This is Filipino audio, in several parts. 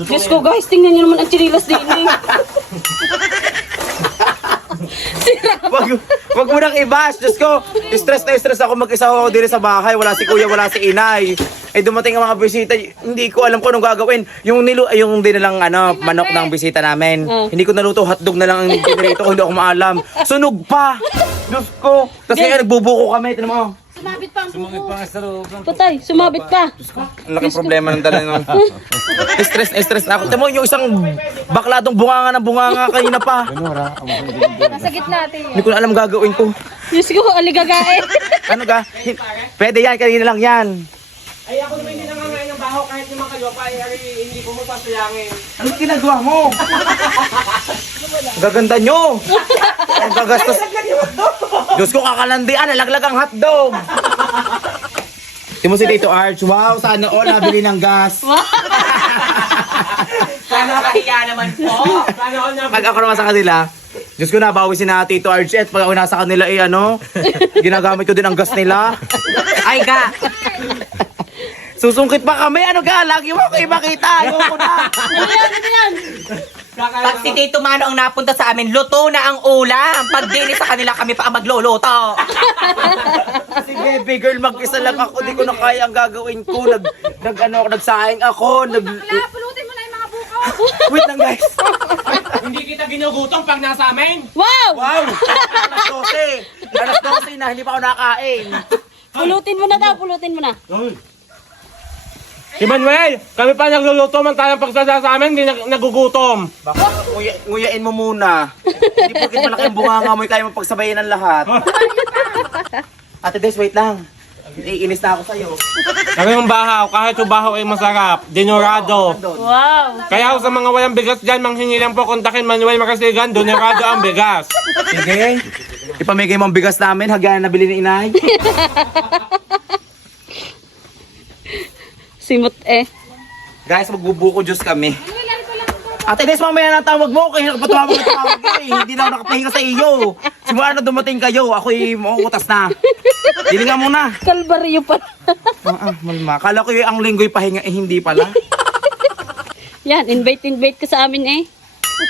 Diyos ko guys, tingnan nyo naman ang chinilas din eh. Wag mo nang i-bash. Diyos ko, stress na stress ako mag-isa ako din sa bahay. Wala si kuya, wala si inay. Eh dumating ang mga bisita, hindi ko alam kung anong gagawin. Yung dinalang manok ng bisita namin. Hindi ko naluto, hotdog na lang ang pinirito ko, hindi ako maalam. Sunog pa! Diyos ko! Tapos ngayon nagbubuko kami, tinan mo. Sumabit pa ang buko. Patay, sumabit pa. Ang laking problema ng dala nung stress na ako. Tinan mo yung isang bakladong bunganga ng bunganga kanina pa. Nasa gitna natin. Hindi ko na alam gagawin ko. Diyos ko, aligagae. Ano ga? Pwede yan, kanina lang yan. Ay, ako naman hindi nangangain ng baho kahit naman kayo pa, ay hindi ko magpasayangin. Ano ginagawa mo? Gaganda nyo! Ang gagastos. Diyos ko, kakalandian, nalaglag ang hotdog. Timo si Tito Arch, wow, sana all nabili ng gas. Sana kahiya naman po. Sana all na. Pag ako naman sa kanila, Diyos ko, nabawi si na Tito Arch at pag ako nasa kanila, ginagamit ko din ang gas nila. Ay ga! Susungkit pa kami, lagi mo kayo makita, ayoko na. Ano yan? Pag si Tito Mano ang napunta sa amin, luto na ang ulam. Pag dini sa kanila, kami pa ang magluluto. Si baby girl, mag-isa lang ako, di ko na kaya ang gagawin ko. Nagsaing ako, Pulutin mo na yung mga buko. Wait lang guys. Hindi kita ginugutom pag nasa amin. Wow! Wow! Alas 12. Alas 12 na, hindi pa ako nakain. Pulutin mo na daw, pulutin mo na. Si Manuel, kami pa nagluluto man tayong pagsasa sa amin, hindi nagugutom. Baka nguyain mo muna. Hindi porkit malaki ang bunganga mo, kaya mapagsabayin ang lahat. Ate Des, wait lang. Iinis na ako sa'yo. Kami yung bahaw, kahit yung bahaw ay masarap, dinurado. Wow! Kaya sa mga walang bigas dyan, manghingi lang po kontakin Manuel Makasigan, dinurado ang bigas. Sige. Ipamigay mo ang bigas namin, hagyan na nabili ni inay. Simot eh. Guys, magbubuko juice kami. Ate Des, mamaya na tawag mo. Kaya nakapatawag eh. Hindi na ako nakapahinga sa iyo. Simula na dumating kayo, ako'y mauutas na. Dili nga muna. Kalbaryo pa. Malma. Kala ko ang linggo'y pahinga, hindi pala. Yan, invite ka sa amin eh.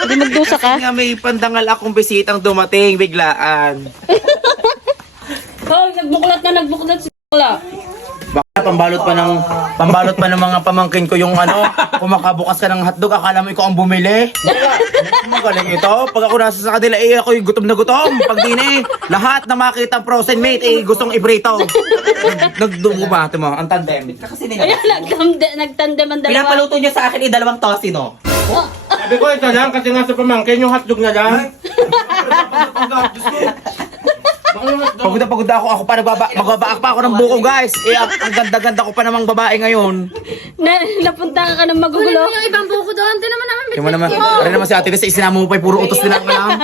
Hindi magdusa ka. Kasi nga may pandangal akong bisitang dumating biglaan. Oh, nagbuklat si Bukla. Baka pambalot pa ng mga pamangkin ko yung kumakabukas ka ng hotdog, akala mo ikaw ang bumili. Magaling ito. Pag ako nasa sa kanila, ako'y gutom na gutom. Pag din lahat na makita ang frozen meat, gustong ibrito. Nagdugo ba? Ito mo, ang tandem. Kasi Ayan, nagtandem ang dalawa. Pinapaluto niya sa akin dalawang tosino. Sabi ko ito lang, kasi nga sa pamangkin yung hotdog na lang. Pagod ako pa magbabaak pa ako ng buko guys. Ang ganda-ganda ko pa namang babae ngayon. Napunta ka ng magugulo. Yung ibang buko doon, ito naman naman. Kaya naman, pare naman si Ate Des, isinama mo pa puro utos nila lang.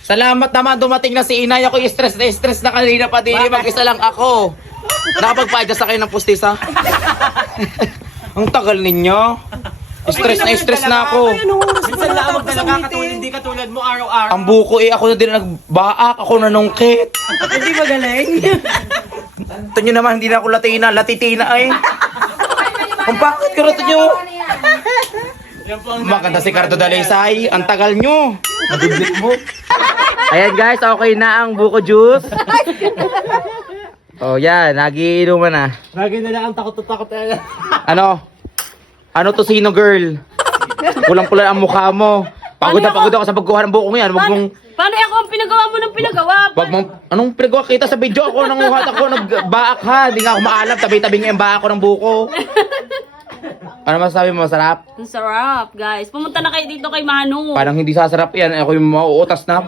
Salamat naman, dumating na si inay. Ako stress na kanina pa din. Mag-isa lang ako. Nakapagpa-adjust sa kayo ng pustisa. Ang tagal ninyo. Stress na ako. Minsan lang talaga katulad, hindi katulad mo araw-araw. Ang buko ako na din nagbaak, ako nanungkit. Hindi magaling. Ito nyo naman, hindi na ako latitina ay. Ang bakit ka rito nyo? Maganda si Cardo Dalisay. Ang tagal nyo. Nagublik mo. Ayan guys, okay na ang buko juice. Oh yan, nagiinuman na. Lagi na lang ang takot-takot. Ano to sino girl? Pulang-pula ang mukha mo. Pagod ako sa pagkuha ng buko yan. Wag mong, Paano ako ang pinagawa mo ng pinagawa? wag mong, anong pinagawa kita sa video ako? Nanguhat ako, nagbaak ha. Hindi nga ako maalam, tabi-tabi nga yung baak ko ng buko. Ano masasabi mo, masarap? Ang sarap, guys. Pumunta na kayo dito kay Manu. Parang hindi sasarap yan. Ako yung mauutas na.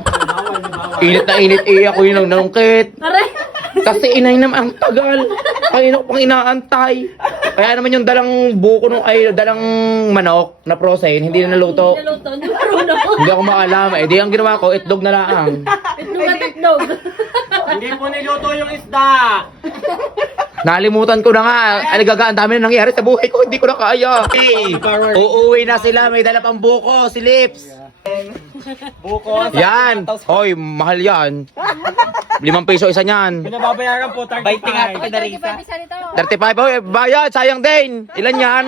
Init na init. Ako yung nanungkit. Aray! Kasi inay naman ang tagal. Kanina ko pang inaantay. Kaya naman yung dalang buko dalang manok na frozen, hindi na naluto. Naluto, hindi marunong. Hindi ako maalam. Di ang ginawa ko, itlog na lang. Itlog at itlog. Hindi po niluto yung isda. Nalimutan ko na nga. Aligaga, ang dami na nangyari sa buhay ko. Hindi ko na kaya. Hey, uuwi na sila. May dala pang buko, si Lips. Buko. Yan. Hoy, mahal yan. 5 piso isa niyan. Pinababayaran po 35. Baiting nga ito kay Darisa. 35. Hoy, bayad. Sayang din. Ilan yan?